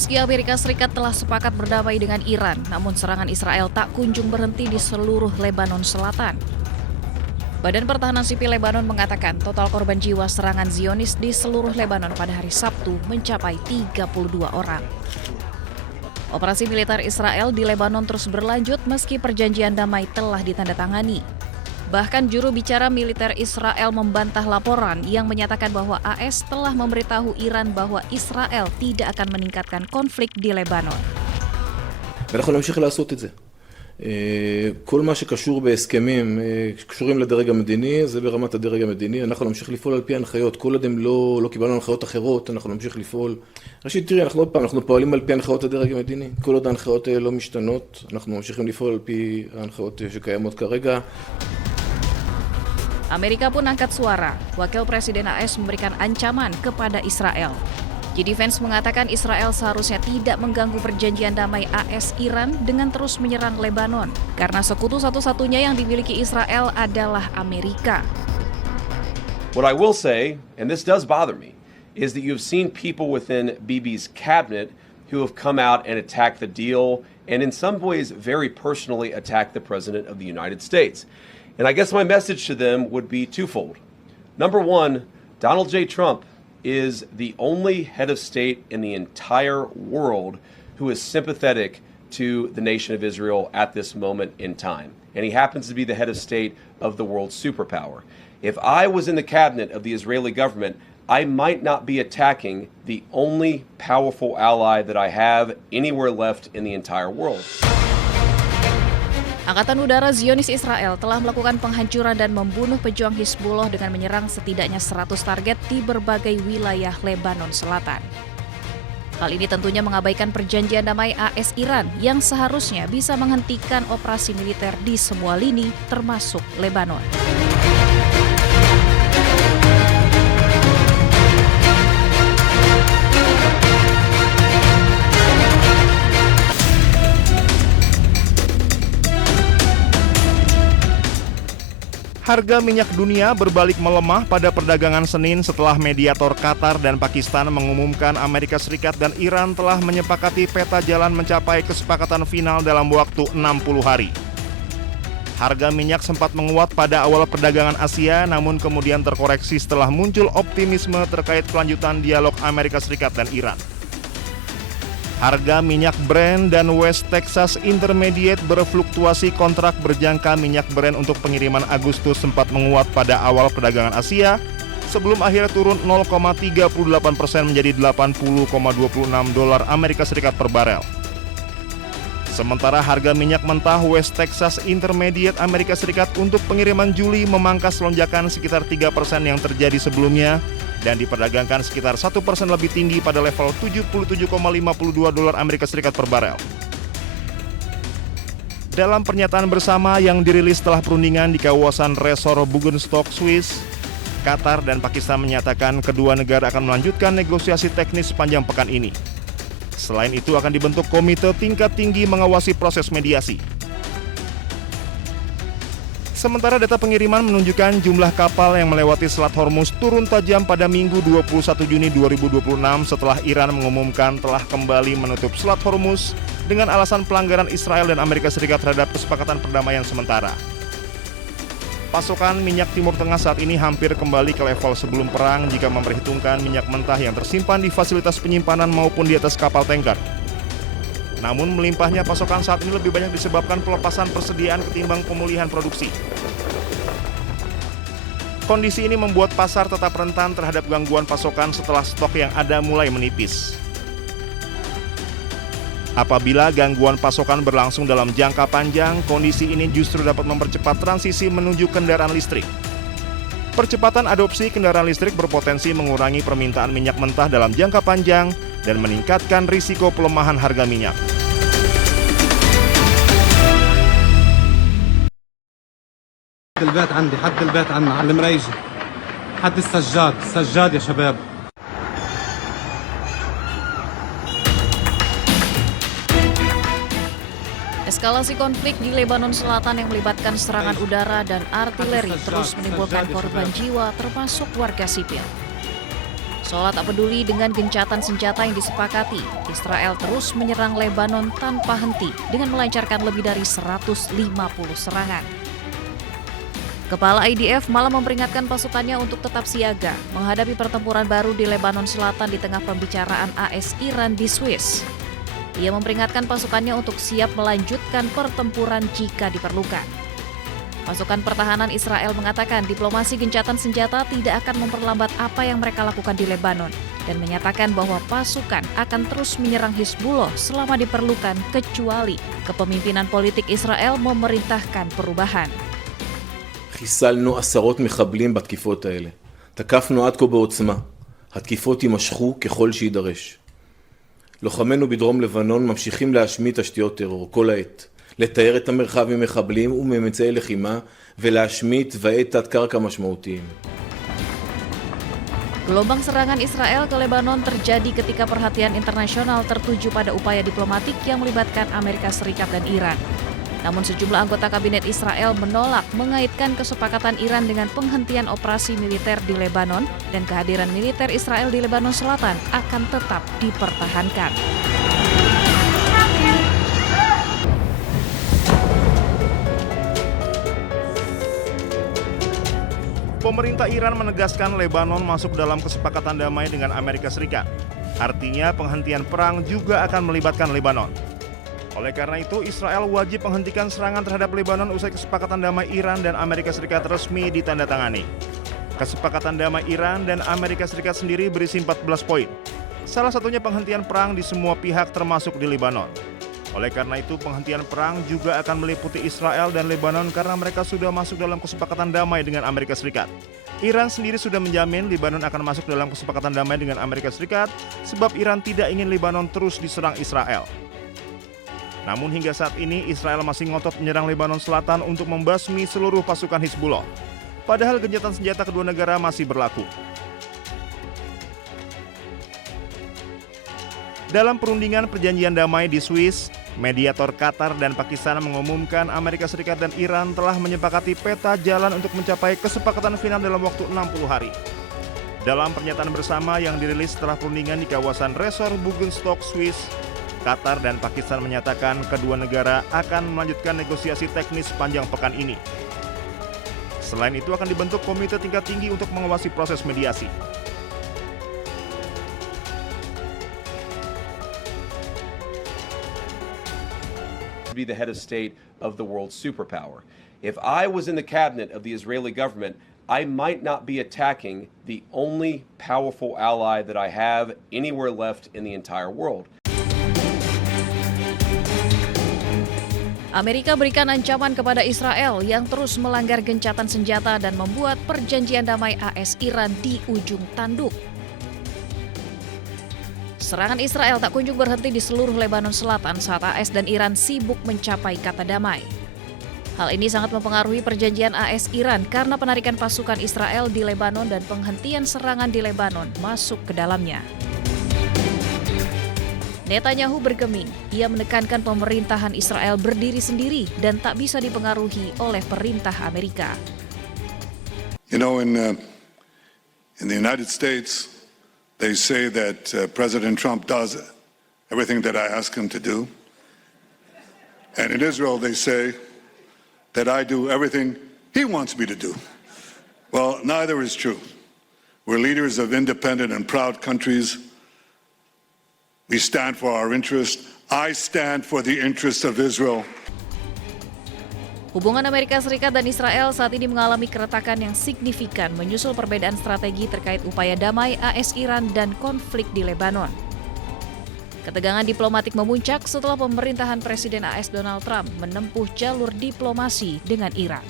Meski Amerika Serikat telah sepakat berdamai dengan Iran, namun serangan Israel tak kunjung berhenti di seluruh Lebanon Selatan. Badan Pertahanan Sipil Lebanon mengatakan total korban jiwa serangan Zionis di seluruh Lebanon pada hari Sabtu mencapai 32 orang. Operasi militer Israel di Lebanon terus berlanjut meski perjanjian damai telah ditandatangani. Bahkan juru bicara militer Israel membantah laporan yang menyatakan bahwa AS telah memberitahu Iran bahwa Israel tidak akan meningkatkan konflik di Lebanon. ואנחנו נמשיך לעשות את זה. כל מה שקשור בהסכמים, קשורים לדרג המדיני, זה ברמת הדרג המדיני. אנחנו נמשיך לפעול על פי ההנחיות. כל עוד הם לא קיבלנו הנחיות אחרות, אנחנו נמשיך לפעול. ראשית, תראי, אנחנו פועלים על פי הנחיות הדרג המדיני. כל עוד ההנחיות לא משתנות, אנחנו ממשיכים לפעול על פי ההנחיות שקיימות כרגע. Amerika pun angkat suara. Wakil Presiden AS memberikan ancaman kepada Israel. J.D. Vance mengatakan Israel seharusnya tidak mengganggu perjanjian damai AS-Iran dengan terus menyerang Lebanon, karena sekutu satu-satunya yang dimiliki Israel adalah Amerika. What I will say, and this does bother me, is that you've seen people within Bibi's cabinet who have come out and attacked the deal, and in some ways very personally attacked the President of the United States. And I guess my message to them would be twofold. Number one, Donald J. Trump is the only head of state in the entire world who is sympathetic to the nation of Israel at this moment in time. And he happens to be the head of state of the world's superpower. If I was in the cabinet of the Israeli government, I might not be attacking the only powerful ally that I have anywhere left in the entire world. Angkatan Udara Zionis Israel telah melakukan penghancuran dan membunuh pejuang Hizbullah dengan menyerang setidaknya 100 target di berbagai wilayah Lebanon Selatan. Hal ini tentunya mengabaikan perjanjian damai AS-Iran yang seharusnya bisa menghentikan operasi militer di semua lini, termasuk Lebanon. Harga minyak dunia berbalik melemah pada perdagangan Senin setelah mediator Qatar dan Pakistan mengumumkan Amerika Serikat dan Iran telah menyepakati peta jalan mencapai kesepakatan final dalam waktu 60 hari. Harga minyak sempat menguat pada awal perdagangan Asia, namun kemudian terkoreksi setelah muncul optimisme terkait kelanjutan dialog Amerika Serikat dan Iran. Harga minyak Brent dan West Texas Intermediate berfluktuasi. Kontrak berjangka minyak Brent untuk pengiriman Agustus sempat menguat pada awal perdagangan Asia sebelum akhirnya turun 0,38% menjadi $80,26 Amerika Serikat per barel. Sementara harga minyak mentah West Texas Intermediate Amerika Serikat untuk pengiriman Juli memangkas lonjakan sekitar 3% yang terjadi sebelumnya dan diperdagangkan sekitar 1% lebih tinggi pada level $77,52 Amerika Serikat per barel. Dalam pernyataan bersama yang dirilis setelah perundingan di kawasan Resor Bugenstock, Swiss, Qatar dan Pakistan menyatakan kedua negara akan melanjutkan negosiasi teknis sepanjang pekan ini. Selain itu akan dibentuk komite tingkat tinggi mengawasi proses mediasi. Sementara data pengiriman menunjukkan jumlah kapal yang melewati Selat Hormuz turun tajam pada Minggu 21 Juni 2026 setelah Iran mengumumkan telah kembali menutup Selat Hormuz dengan alasan pelanggaran Israel dan Amerika Serikat terhadap kesepakatan perdamaian sementara. Pasokan minyak Timur Tengah saat ini hampir kembali ke level sebelum perang jika memperhitungkan minyak mentah yang tersimpan di fasilitas penyimpanan maupun di atas kapal tanker. Namun melimpahnya pasokan saat ini lebih banyak disebabkan pelepasan persediaan ketimbang pemulihan produksi. Kondisi ini membuat pasar tetap rentan terhadap gangguan pasokan setelah stok yang ada mulai menipis. Apabila gangguan pasokan berlangsung dalam jangka panjang, kondisi ini justru dapat mempercepat transisi menuju kendaraan listrik. Percepatan adopsi kendaraan listrik berpotensi mengurangi permintaan minyak mentah dalam jangka panjang dan meningkatkan risiko pelemahan harga minyak. البيت عندي حد البيت عنا على المريجة حد السجاد يا شباب. Eskalasi konflik di Lebanon Selatan yang melibatkan serangan udara dan artileri terus menimbulkan korban jiwa termasuk warga sipil. Seolah tak peduli dengan gencatan senjata yang disepakati, Israel terus menyerang Lebanon tanpa henti dengan melancarkan lebih dari 150 serangan. Kepala IDF malah memperingatkan pasukannya untuk tetap siaga menghadapi pertempuran baru di Lebanon Selatan di tengah pembicaraan AS-Iran di Swiss. Ia memperingatkan pasukannya untuk siap melanjutkan pertempuran jika diperlukan. Pasukan pertahanan Israel mengatakan diplomasi gencatan senjata tidak akan memperlambat apa yang mereka lakukan di Lebanon dan menyatakan bahwa pasukan akan terus menyerang Hizbullah selama diperlukan kecuali kepemimpinan politik Israel memerintahkan perubahan. חיסלנו עשרות מחבלים בתקיפות האלה. תקפנו עד כה בעוצמה. התקיפות יימשכו ככל שידרש. לוחמינו בדרום לבנון ממשיכים להשמיד תשתיות טרור כל העת. לתאר את המרחב ממחבלים וממצאי לחימה ולהשמיד תוואי תת-קרקע משמעותיים. Gelombang serangan Israel ke Lebanon terjadi ketika perhatian internasional tertuju pada upaya diplomatik yang melibatkan Amerika Serikat dan Iran. Namun sejumlah anggota kabinet Israel menolak mengaitkan kesepakatan Iran dengan penghentian operasi militer di Lebanon dan kehadiran militer Israel di Lebanon Selatan akan tetap dipertahankan. Pemerintah Iran menegaskan Lebanon masuk dalam kesepakatan damai dengan Amerika Serikat. Artinya penghentian perang juga akan melibatkan Lebanon. Oleh karena itu, Israel wajib menghentikan serangan terhadap Lebanon usai kesepakatan damai Iran dan Amerika Serikat resmi ditandatangani. Kesepakatan damai Iran dan Amerika Serikat sendiri berisi 14 poin. Salah satunya penghentian perang di semua pihak termasuk di Lebanon. Oleh karena itu, penghentian perang juga akan meliputi Israel dan Lebanon karena mereka sudah masuk dalam kesepakatan damai dengan Amerika Serikat. Iran sendiri sudah menjamin Lebanon akan masuk dalam kesepakatan damai dengan Amerika Serikat sebab Iran tidak ingin Lebanon terus diserang Israel. Namun hingga saat ini Israel masih ngotot menyerang Lebanon Selatan untuk membasmi seluruh pasukan Hizbullah. Padahal gencatan senjata kedua negara masih berlaku. Dalam perundingan perjanjian damai di Swiss, mediator Qatar dan Pakistan mengumumkan Amerika Serikat dan Iran telah menyepakati peta jalan untuk mencapai kesepakatan final dalam waktu 60 hari. Dalam pernyataan bersama yang dirilis setelah perundingan di kawasan Resort Bugenstock, Swiss, Qatar dan Pakistan menyatakan kedua negara akan melanjutkan negosiasi teknis sepanjang pekan ini. Selain itu akan dibentuk komite tingkat tinggi untuk mengawasi proses mediasi. Be the head of state of the world superpower. If I was in the cabinet of the Israeli government, I might not be attacking the only powerful ally that I have anywhere left in the entire world. Amerika berikan ancaman kepada Israel yang terus melanggar gencatan senjata dan membuat perjanjian damai AS-Iran di ujung tanduk. Serangan Israel tak kunjung berhenti di seluruh Lebanon Selatan saat AS dan Iran sibuk mencapai kata damai. Hal ini sangat mempengaruhi perjanjian AS-Iran karena penarikan pasukan Israel di Lebanon dan penghentian serangan di Lebanon masuk ke dalamnya. Netanyahu bergeming, ia menekankan pemerintahan Israel berdiri sendiri dan tak bisa dipengaruhi oleh perintah Amerika. You know, in the United States, they say that President Trump does everything that I ask him to do. And in Israel, they say that I do everything he wants me to do. Well, neither is true. We're leaders of independent and proud countries. We stand for our interest. I stand for the interest of Israel. Hubungan Amerika Serikat dan Israel saat ini mengalami keretakan yang signifikan menyusul perbedaan strategi terkait upaya damai AS-Iran dan konflik di Lebanon. Ketegangan diplomatik memuncak setelah pemerintahan Presiden AS Donald Trump menempuh jalur diplomasi dengan Iran.